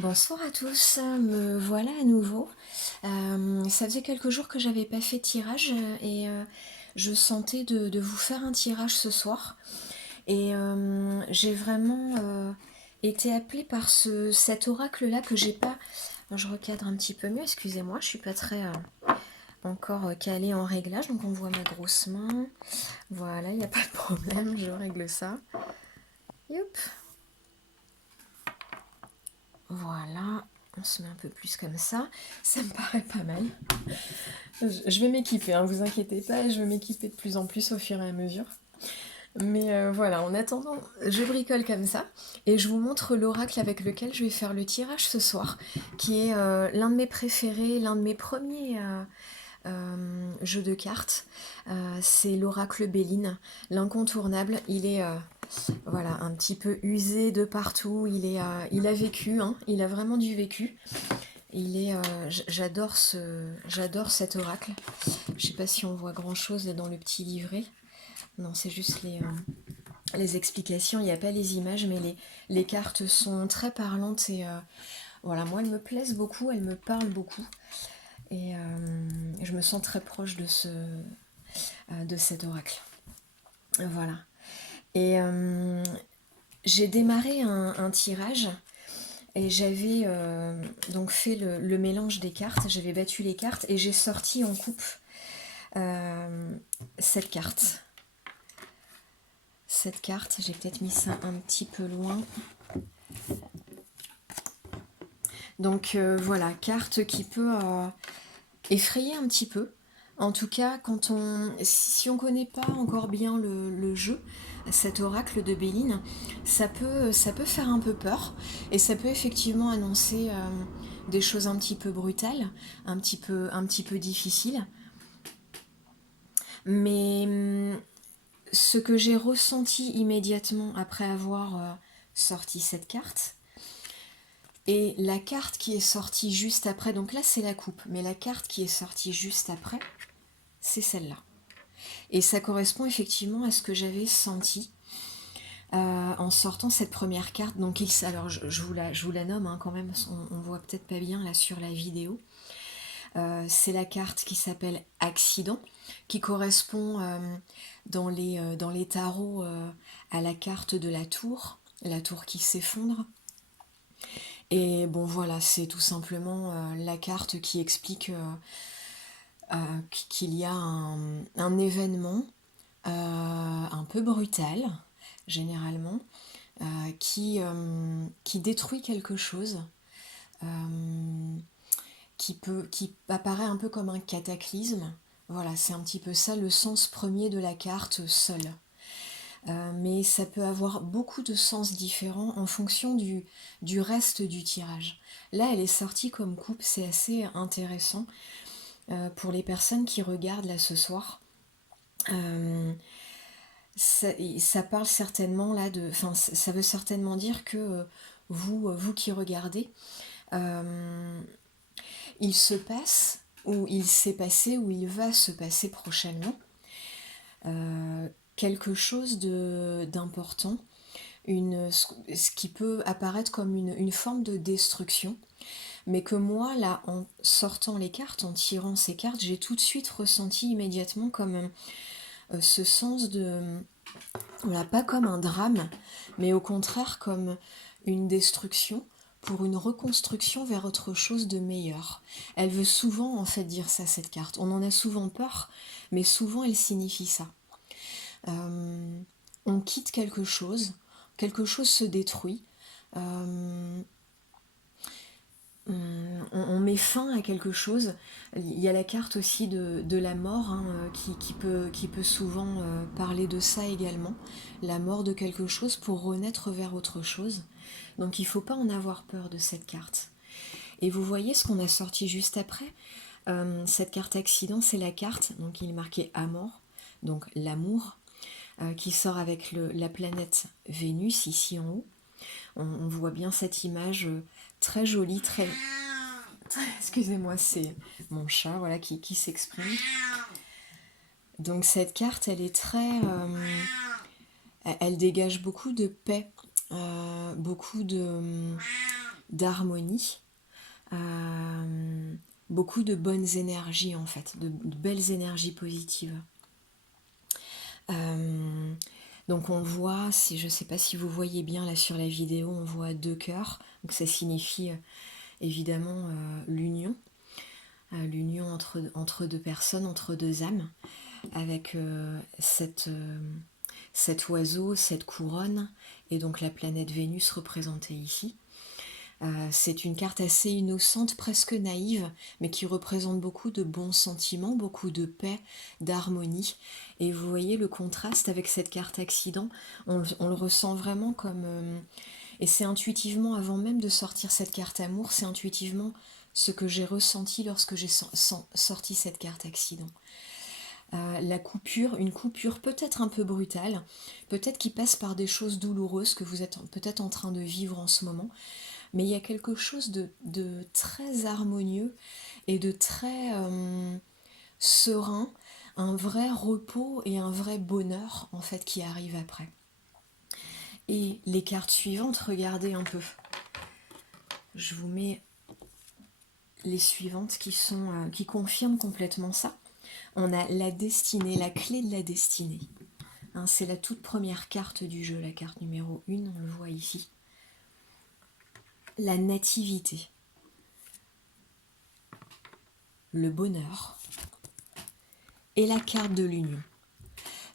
Bonsoir à tous, me voilà à nouveau. Ça faisait quelques jours que j'avais pas fait de tirage et je sentais de vous faire un tirage ce soir. Et j'ai vraiment été appelée par cet oracle-là que j'ai pas. Je recadre un petit peu mieux, excusez-moi, je suis pas très encore calée en réglage, donc on voit ma grosse main. Voilà, il n'y a pas de problème, je règle ça. Youp. Voilà, on se met un peu plus comme ça me paraît pas mal. Je vais m'équiper, hein, vous inquiétez pas, je vais m'équiper de plus en plus au fur et à mesure. Mais voilà, en attendant, je bricole comme ça et je vous montre l'oracle avec lequel je vais faire le tirage ce soir, qui est l'un de mes préférés, l'un de mes premiers jeux de cartes. C'est l'oracle Béline, l'incontournable. Il est voilà, un petit peu usé de partout, il a vécu, hein, il a vraiment du vécu. J'adore cet oracle. Je sais pas si on voit grand chose dans le petit livret. Non, c'est juste les explications. Il n'y a pas les images, mais les cartes sont très parlantes et voilà, moi elles me plaisent beaucoup, elles me parlent beaucoup. Et je me sens très proche de cet oracle. Voilà. Et j'ai démarré un tirage. Et j'avais donc fait le mélange des cartes, j'avais battu les cartes et j'ai sorti en coupe euh, cette carte. Cette carte, j'ai peut-être mis ça un petit peu loin. Donc voilà, carte qui peut effrayer un petit peu. En tout cas, si on connaît pas encore bien le jeu, cet oracle de Béline, ça peut faire un peu peur et ça peut effectivement annoncer des choses un petit peu brutales, un petit peu difficiles. Mais ce que j'ai ressenti immédiatement après avoir sorti cette carte, et la carte qui est sortie juste après, donc là c'est la coupe, mais la carte qui est sortie juste après, c'est celle-là. Et ça correspond effectivement à ce que j'avais senti en sortant cette première carte. Donc alors je vous la nomme hein, quand même, on voit peut-être pas bien là sur la vidéo. C'est la carte qui s'appelle Accident, qui correspond dans les tarots à la carte de la tour qui s'effondre. Et bon voilà, c'est tout simplement la carte qui explique qu'il y a un événement un peu brutal, généralement, qui détruit quelque chose, euh, qui apparaît un peu comme un cataclysme. Voilà, c'est un petit peu ça le sens premier de la carte seule. Mais ça peut avoir beaucoup de sens différents en fonction du reste du tirage. Là, elle est sortie comme coupe, c'est assez intéressant pour les personnes qui regardent là ce soir. Euh, ça parle certainement là de, enfin, ça veut certainement dire que vous qui regardez, euh, il se passe ou il s'est passé ou il va se passer prochainement quelque chose d'important, ce qui peut apparaître comme une forme de destruction, mais que moi, là, en sortant les cartes, en tirant ces cartes, j'ai tout de suite ressenti immédiatement comme ce sens de, voilà, pas comme un drame, mais au contraire comme une destruction pour une reconstruction vers autre chose de meilleur. Elle veut souvent en fait dire ça, cette carte. On en a souvent peur, mais souvent elle signifie ça. Euh, on quitte quelque chose se détruit, euh, on met fin à quelque chose. Il y a la carte aussi de la mort hein, qui peut souvent parler de ça également. La mort de quelque chose pour renaître vers autre chose. Donc il ne faut pas en avoir peur de cette carte. Et vous voyez ce qu'on a sorti juste après. Cette carte accident, c'est la carte, donc il est marqué Amor, donc l'amour, qui sort avec la planète Vénus ici en haut. On voit bien cette image très jolie, excusez-moi, c'est mon chat voilà, qui s'exprime. Donc cette carte, elle est très... elle dégage beaucoup de paix, beaucoup de... d'harmonie, beaucoup de bonnes énergies en fait, de belles énergies positives. Donc on voit, si je ne sais pas si vous voyez bien là sur la vidéo, on voit 2 cœurs, donc ça signifie évidemment l'union, l'union entre deux personnes, entre deux âmes, avec cet oiseau, cette couronne, et donc la planète Vénus représentée ici. C'est une carte assez innocente, presque naïve, mais qui représente beaucoup de bons sentiments, beaucoup de paix, d'harmonie. Et vous voyez le contraste avec cette carte accident, on le ressent vraiment comme... et c'est intuitivement, avant même de sortir cette carte amour, c'est intuitivement ce que j'ai ressenti lorsque j'ai sorti cette carte accident. La coupure, une coupure peut-être un peu brutale, peut-être qui passe par des choses douloureuses que vous êtes peut-être en train de vivre en ce moment, mais il y a quelque chose de très harmonieux et de très serein, un vrai repos et un vrai bonheur en fait qui arrive après. Et les cartes suivantes, regardez un peu. Je vous mets les suivantes qui confirment complètement ça. On a la destinée, la clé de la destinée. Hein, c'est la toute première carte du jeu, la carte numéro 1, on le voit ici. La nativité, le bonheur et la carte de l'union.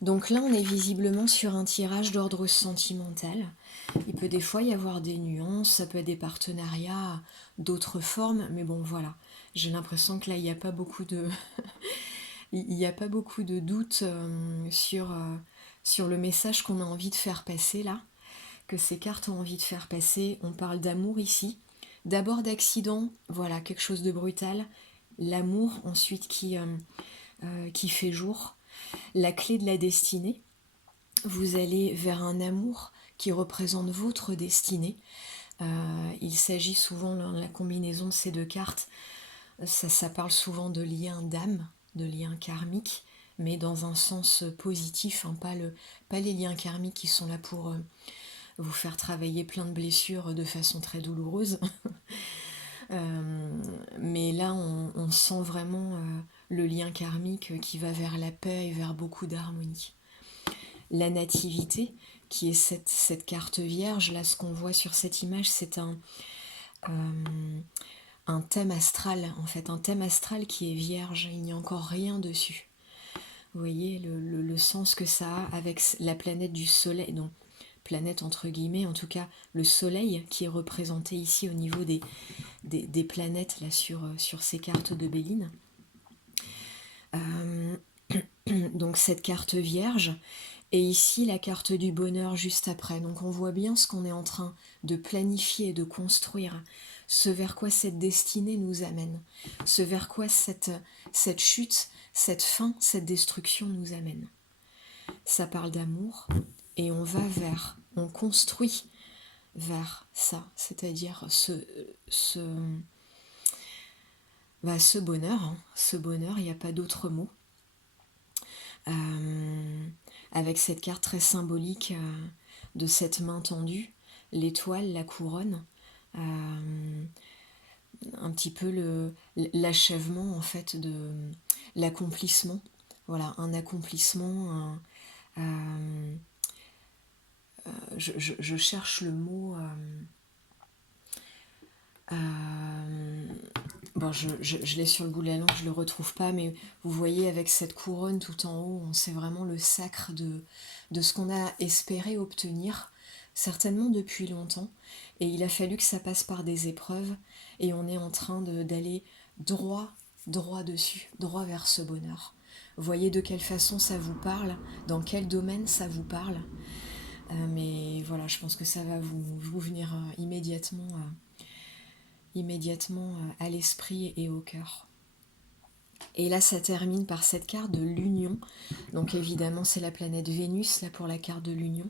Donc là, on est visiblement sur un tirage d'ordre sentimental. Il peut des fois y avoir des nuances, ça peut être des partenariats, d'autres formes, mais bon, voilà. J'ai l'impression que là, il n'y a pas beaucoup de... il n'y a pas beaucoup de doutes sur le message qu'on a envie de faire passer là, que ces cartes ont envie de faire passer. On parle d'amour ici, d'abord d'accident, voilà, quelque chose de brutal, l'amour ensuite qui fait jour, la clé de la destinée. Vous allez vers un amour qui représente votre destinée. Il s'agit souvent, la combinaison de ces deux cartes, ça parle souvent de liens d'âme, de liens karmiques, mais dans un sens positif, hein, pas les liens karmiques qui sont là pour vous faire travailler plein de blessures de façon très douloureuse. Mais là, on sent vraiment le lien karmique qui va vers la paix et vers beaucoup d'harmonie. La nativité, qui est cette carte vierge, là, ce qu'on voit sur cette image, c'est un thème astral, en fait, un thème astral qui est vierge, il n'y a encore rien dessus. Vous voyez le sens que ça a avec la planète du soleil, donc planète entre guillemets, en tout cas le soleil qui est représenté ici au niveau des planètes là sur ces cartes de Béline. Donc cette carte vierge, et ici la carte du bonheur juste après. Donc on voit bien ce qu'on est en train de planifier et de construire, ce vers quoi cette destinée nous amène, ce vers quoi cette chute, cette fin, cette destruction nous amène. Ça parle d'amour et on construit vers ça, c'est-à-dire ce bonheur, hein. Ce bonheur, il n'y a pas d'autre mot. Avec cette carte très symbolique de cette main tendue, l'étoile, la couronne, un petit peu l'achèvement en fait de l'accomplissement. Voilà, un accomplissement. Je cherche le mot. Bon, je l'ai sur le bout de la langue, je le retrouve pas, mais vous voyez avec cette couronne tout en haut, c'est vraiment le sacre de ce qu'on a espéré obtenir, certainement depuis longtemps, et il a fallu que ça passe par des épreuves, et on est en train d'aller droit dessus, droit vers ce bonheur. Voyez de quelle façon ça vous parle, dans quel domaine ça vous parle, mais voilà, je pense que ça va vous venir immédiatement à l'esprit et au cœur. Et là, ça termine par cette carte de l'union. Donc évidemment, c'est la planète Vénus, là, pour la carte de l'union,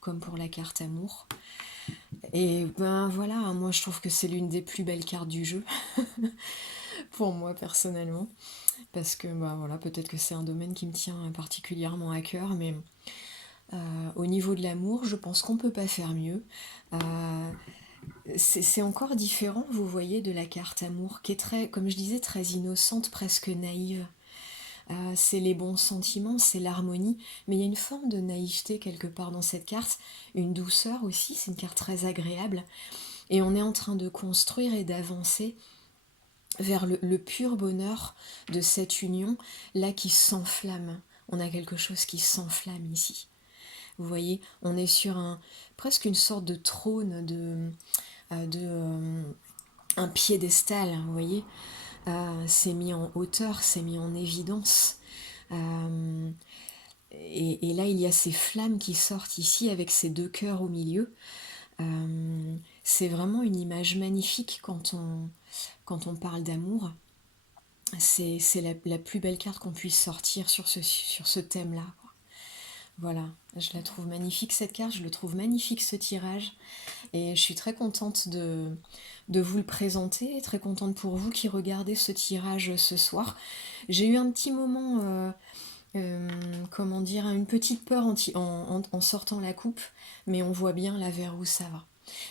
comme pour la carte amour. Et ben voilà, moi je trouve que c'est l'une des plus belles cartes du jeu, pour moi personnellement. Parce que, ben voilà, peut-être que c'est un domaine qui me tient particulièrement à cœur, mais au niveau de l'amour, je pense qu'on peut pas faire mieux. c'est encore différent, vous voyez, de la carte amour, qui est très, comme je disais, très innocente, presque naïve. C'est les bons sentiments, c'est l'harmonie, mais il y a une forme de naïveté quelque part dans cette carte, une douceur aussi, c'est une carte très agréable, et on est en train de construire et d'avancer vers le pur bonheur de cette union, là qui s'enflamme. On a quelque chose qui s'enflamme ici. Vous voyez, on est sur presque une sorte de trône, un piédestal, vous voyez. C'est mis en hauteur, c'est mis en évidence. Euh, et là, il y a ces flammes qui sortent ici avec ces deux cœurs au milieu. C'est vraiment une image magnifique quand on parle d'amour. C'est la plus belle carte qu'on puisse sortir sur ce thème-là. Voilà, je la trouve magnifique cette carte, je le trouve magnifique ce tirage. Et je suis très contente de vous le présenter, très contente pour vous qui regardez ce tirage ce soir. J'ai eu un petit moment, comment dire, une petite peur en sortant la coupe, mais on voit bien là vers où ça va.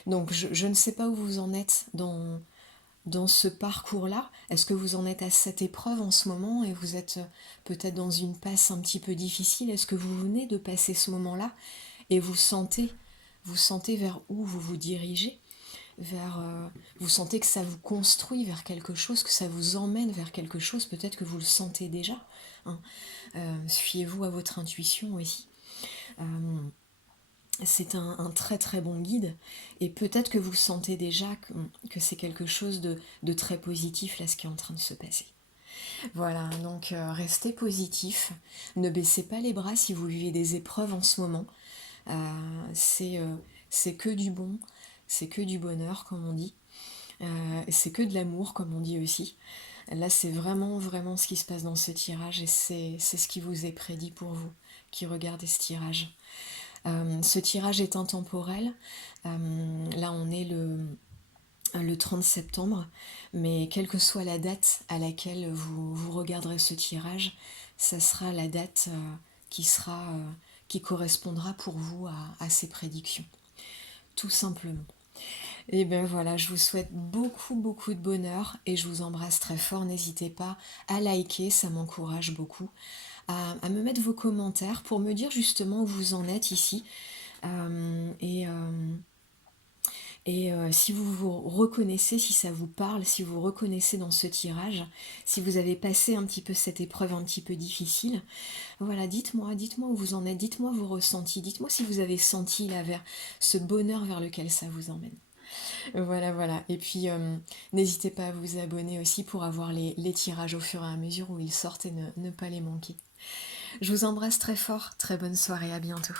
Donc je ne sais pas où vous en êtes dans ce parcours-là. Est-ce que vous en êtes à cette épreuve en ce moment et vous êtes peut-être dans une passe un petit peu difficile? Est-ce que vous venez de passer ce moment-là et vous sentez vers où vous vous dirigez, vous sentez que ça vous construit vers quelque chose, que ça vous emmène vers quelque chose, peut-être que vous le sentez déjà, hein. Fiez-vous à votre intuition aussi. Euh, c'est un très très bon guide et peut-être que vous sentez déjà que c'est quelque chose de très positif là ce qui est en train de se passer. Voilà, donc restez positif, ne baissez pas les bras si vous vivez des épreuves en ce moment. C'est que du bon, c'est que du bonheur, comme on dit. C'est que de l'amour, comme on dit aussi. Là, c'est vraiment, vraiment ce qui se passe dans ce tirage et c'est ce qui vous est prédit pour vous qui regardez ce tirage. Ce tirage est intemporel. Là, on est le 30 septembre, mais quelle que soit la date à laquelle vous regarderez ce tirage, ça sera la date qui correspondra pour vous à ces prédictions, tout simplement. Et bien voilà, je vous souhaite beaucoup beaucoup de bonheur et je vous embrasse très fort. N'hésitez pas à liker, ça m'encourage beaucoup, à me mettre vos commentaires pour me dire justement où vous en êtes ici. Euh, et euh, si vous vous reconnaissez, si ça vous parle, si vous vous reconnaissez dans ce tirage, si vous avez passé un petit peu cette épreuve un petit peu difficile, voilà, dites-moi où vous en êtes, dites-moi vos ressentis, dites-moi si vous avez senti là vers ce bonheur vers lequel ça vous emmène. Voilà, voilà. Et puis, n'hésitez pas à vous abonner aussi pour avoir les tirages au fur et à mesure où ils sortent et ne pas les manquer. Je vous embrasse très fort, très bonne soirée, à bientôt.